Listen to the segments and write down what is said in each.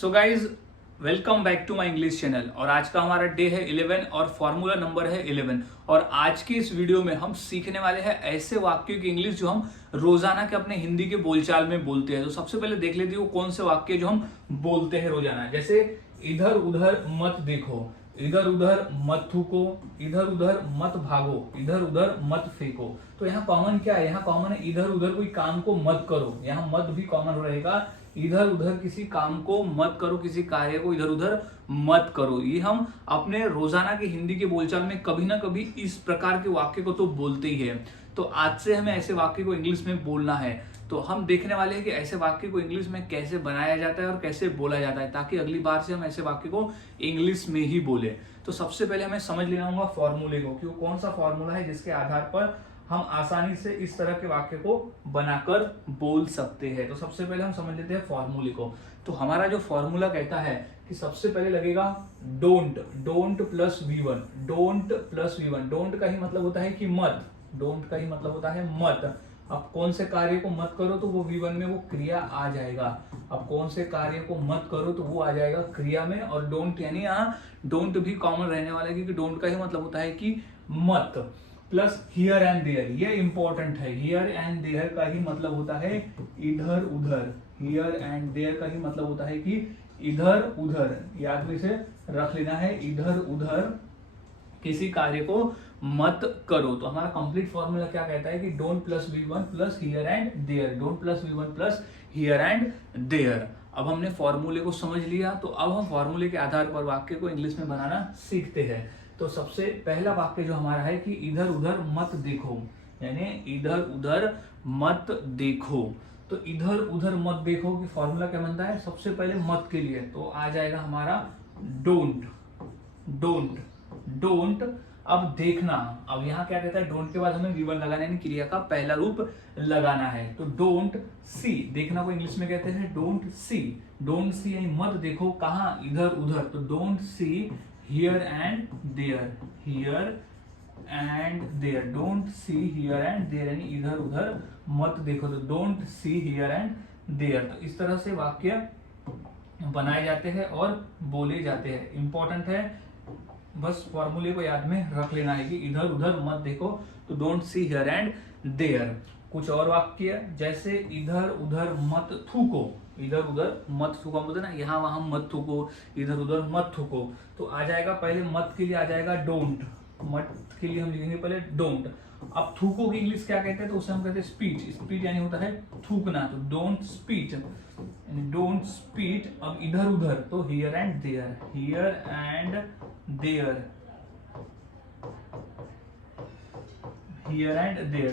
So guys welcome back to my English channel. और आज का हमारा डे है 11 और फॉर्मूला नंबर है 11। और आज की इस वीडियो में हम सीखने वाले हैं ऐसे वाक्यों की इंग्लिश जो हम रोजाना के अपने हिंदी के बोलचाल में बोलते हैं। तो सबसे पहले देख लेते हैं वो कौन से वाक्य जो हम बोलते हैं रोजाना। जैसे इधर उधर मत देखो, इधर उधर मत थूको, इधर उधर मत भागो, इधर उधर मत फेंको। तो यहाँ कॉमन क्या है? यहाँ कॉमन है इधर उधर कोई काम को मत करो। यहाँ मत भी कॉमन रहेगा। इधर उधर किसी काम को मत करो, किसी कार्य को इधर उधर मत करो। ये हम अपने रोजाना के हिंदी के बोलचाल में कभी ना कभी इस प्रकार के वाक्य को तो बोलते ही है। तो आज से हमें ऐसे वाक्य को इंग्लिश में बोलना है। तो हम देखने वाले हैं कि ऐसे वाक्य को इंग्लिश में कैसे बनाया जाता है और कैसे बोला जाता है, ताकि अगली बार से हम ऐसे वाक्य को इंग्लिश में ही बोले। तो सबसे पहले हमें समझ लेना होगा फॉर्मूले को, कि वो कौन सा फॉर्मूला है जिसके आधार पर हम आसानी से इस तरह के वाक्य को बनाकर बोल सकते हैं। तो सबसे पहले हम समझ लेते हैं फॉर्मूले को। तो हमारा जो फॉर्मूला कहता है कि सबसे पहले लगेगा don't, don't plus V1, don't plus V1। Don't का ही मतलब होता है कि मत, डोंट का ही मतलब होता है मत। अब कौन से कार्य को मत करो तो वो V1 में वो क्रिया आ जाएगा। अब कौन से कार्य को मत करो तो वो आ जाएगा क्रिया में। और डोंट यानी यहाँ डोंट भी कॉमन रहने वाला है, क्योंकि डोंट का ही मतलब होता है कि मत, प्लस हियर एंड देयर। ये इंपॉर्टेंट है। हियर एंड देयर का ही मतलब होता है इधर उधर। हियर एंड देयर का ही मतलब होता है कि इधर उधर। याद में से रख लेना है, इधर उधर किसी कार्य को मत करो। तो हमारा कंप्लीट फॉर्मूला क्या कहता है कि don't plus V1 plus here and there, don't plus V1 plus here and there. अब हमने फॉर्मूले को समझ लिया, तो अब हम फॉर्मूले के आधार पर वाक्य को इंग्लिश में बनाना सीखते हैं। तो सबसे पहला वाक्य जो हमारा है कि इधर उधर मत देखो, यानी इधर उधर मत देखो। तो इधर उधर मत देखो की फॉर्मूला क्या बनता है? सबसे पहले मत के लिए तो आ जाएगा हमारा डोंट, डोंट, डोंट। अब देखना, अब यहाँ क्या कहता है? डोंट के बाद हमें V1 लगाना, यानी क्रिया का पहला रूप लगाना है। तो डोंट सी, देखना को इंग्लिश में कहते हैं डोंट सी। डोंट सी यानी मत देखो, कहाँ? इधर उधर। तो don't see here and there, here and there. Don't see here and there यानी इधर उधर मत देखो। तो don't see here and there. तो इस तरह से वाक्य बनाए जाते हैं और बोले जाते हैं। इंपॉर्टेंट है, बस फॉर्मूले को याद में रख लेना है कि इधर उधर मत देखो। तो don't see here and there. कुछ और वाक्य जैसे इधर उधर मत थूको, इधर उधर मत थूको बोलते ना, यहाँ वहां मत थूको, इधर उधर मत थूको। तो आ जाएगा पहले मत के लिए आ जाएगा डोंट, मत के लिए हम लिखेंगे पहले डोंट। अब थूको की इंग्लिश क्या कहते हैं? तो उसे हम कहते हैं स्पीच। स्पीच यानी होता है थूकना। तो डोंट स्पीच, डोंट स्पीच। अब इधर उधर तो here and there, here and there, here and there.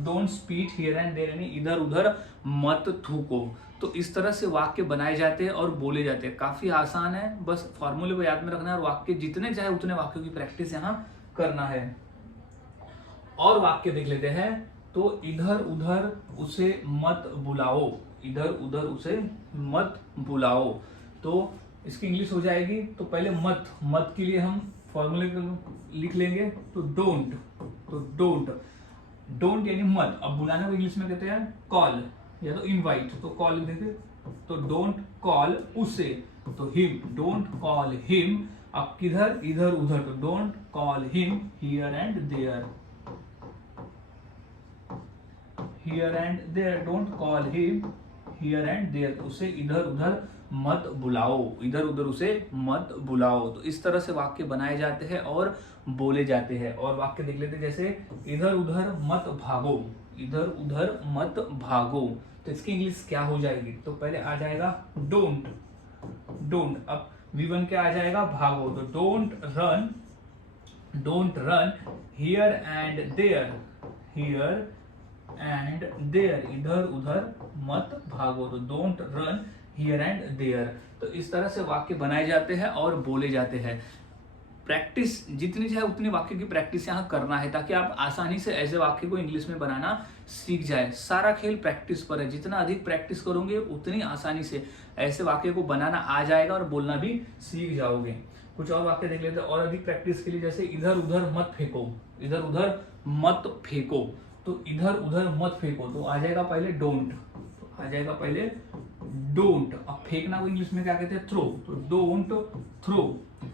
Don't speech here and there यानी इधर उधर मत थूको। तो इस तरह से वाक्य बनाए जाते हैं और बोले जाते हैं। काफी आसान है, बस फॉर्मूले को याद में रखना है और वाक्य जितने चाहे उतने वाक्यों की प्रैक्टिस यहाँ करना है। और वाक्य देख लेते हैं। तो इधर उधर उसे मत बुलाओ, इधर उधर उसे मत बुलाओ। तो इसकी इंग्लिश हो जाएगी, तो पहले मत, मत के लिए हम फॉर्मूले को लिख लेंगे। तो डोंट, तो डोंट, डोंट यानी मत। अब बुलाने को इंग्लिश में कहते हैं कॉल या तो इनवाइट। तो कॉल देते, तो डोंट कॉल उसे, तो हिम, डोंट कॉल हिम। अब किधर? इधर उधर। तो don't call him here and there, here and there. Don't call him here and there. उसे इधर उधर मत बुलाओ, इधर उधर उसे मत बुलाओ। तो इस तरह से वाक्य बनाए जाते हैं और बोले जाते हैं। और वाक्य देख लेते हैं जैसे इधर उधर मत भागो, इधर उधर मत भागो। तो इसकी इंग्लिश क्या हो जाएगी? तो पहले आ जाएगा डोंट, डोंट। अब V1 क्या आ जाएगा? भागो। तो don't run, don't run here and there, here and there. इधर उधर मत भागो। तो don't run here and there. तो इस तरह से वाक्य बनाए जाते हैं और बोले जाते हैं। प्रैक्टिस जितनी चाहे उतनी वाक्य की प्रैक्टिस यहाँ करना है, ताकि आप आसानी से ऐसे वाक्य को इंग्लिश में बनाना सीख जाए। सारा खेल प्रैक्टिस पर है। जितना अधिक प्रैक्टिस करोगे उतनी आसानी से ऐसे वाक्य को बनाना आ जाएगा और बोलना भी सीख जाओगे। कुछ और वाक्य देख लेते हैं और अधिक प्रैक्टिस के लिए। जैसे इधर उधर मत फेंको, इधर उधर मत फेंको। तो इधर उधर मत फेंको तो आ जाएगा पहले डोंट, तो आ जाएगा पहले डोंट, अब फेंकना को इंग्लिश में क्या कहते हैं, थ्रो, तो डोंट थ्रो,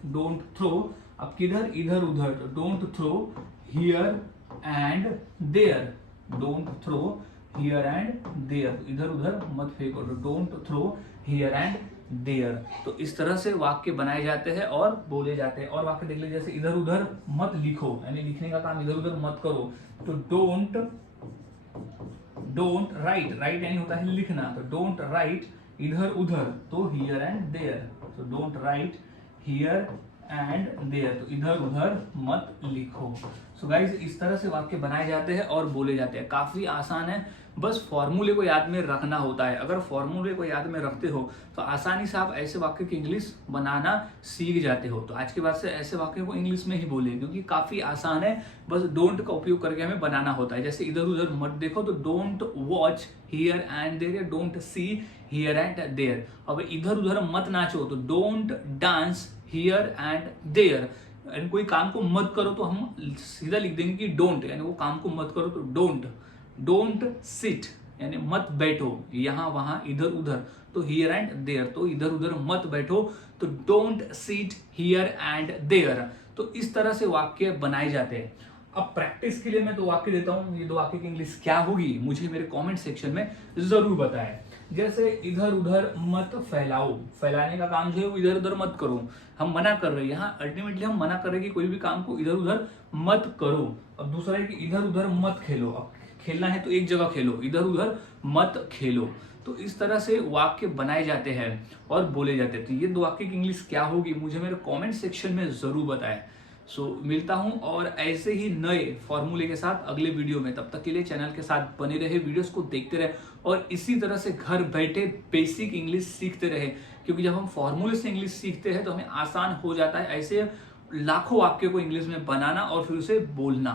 डोंट थ्रो। अब किधर, इधर उधर, तो don't throw here and there, don't throw here and there, इधर उधर मत फेंको, तो don't throw here and there. तो इस तरह से वाक्य बनाए जाते हैं और बोले जाते हैं। और वाक्य देख लीजिए, जैसे इधर उधर मत लिखो, यानी लिखने का काम इधर उधर मत करो, तो डोंट राइट, राइट यानी होता है लिखना, तो डोंट राइट इधर उधर, तो हियर एंड देयर, तो don't write here and there, तो इधर उधर मत लिखो। सो गाइज, इस तरह से वाक्य बनाए जाते हैं और बोले जाते हैं। काफी आसान है, बस फॉर्मूले को याद में रखना होता है। अगर फॉर्मूले को याद में रखते हो तो आसानी से आप ऐसे वाक्य की इंग्लिश बनाना सीख जाते हो। तो आज के बाद से ऐसे वाक्य को इंग्लिश में ही बोले, क्योंकि काफी आसान है, बस डोंट का उपयोग करके हमें बनाना होता है। जैसे इधर उधर मत देखो, तो don't watch here and there, don't see here and there. अब इधर उधर मत नाचो, तो don't dance here and there. And कोई काम को मत करो तो हम सीधा लिख देंगे कि डोंट, यानी वो काम को मत करो, तो डोंट। डोंट सिट यानी मत बैठो यहां वहां इधर उधर, तो हियर एंड देयर, तो इधर उधर मत बैठो, तो don't sit here and there. तो इस तरह से वाक्य बनाए जाते हैं। अब प्रैक्टिस के लिए मैं दो वाक्य देता हूं, ये दो वाक्य की इंग्लिश क्या होगी मुझे मेरे कमेंट सेक्शन में जरूर बताएं। जैसे इधर उधर मत फैलाओ, फैलाने का काम जो है वो इधर उधर मत करो, हम मना कर रहे हैं, यहाँ अल्टीमेटली हम मना कर रहे हैं कि कोई भी काम को इधर उधर मत करो। अब दूसरा है कि इधर उधर मत खेलो, अब खेलना है तो एक जगह खेलो, इधर उधर मत खेलो। तो इस तरह से वाक्य बनाए जाते हैं और बोले जाते हैं। तो ये दो वाक्य की इंग्लिश क्या होगी मुझे मेरे कमेंट सेक्शन में जरूर बताएं। सो मिलता हूं और ऐसे ही नए फॉर्मूले के साथ अगले वीडियो में। तब तक के लिए चैनल के साथ बने रहे, वीडियोस को देखते रहे और इसी तरह से घर बैठे बेसिक इंग्लिश सीखते रहे, क्योंकि जब हम फॉर्मूले से इंग्लिश सीखते हैं तो हमें आसान हो जाता है ऐसे लाखों वाक्यों को इंग्लिश में बनाना और फिर उसे बोलना।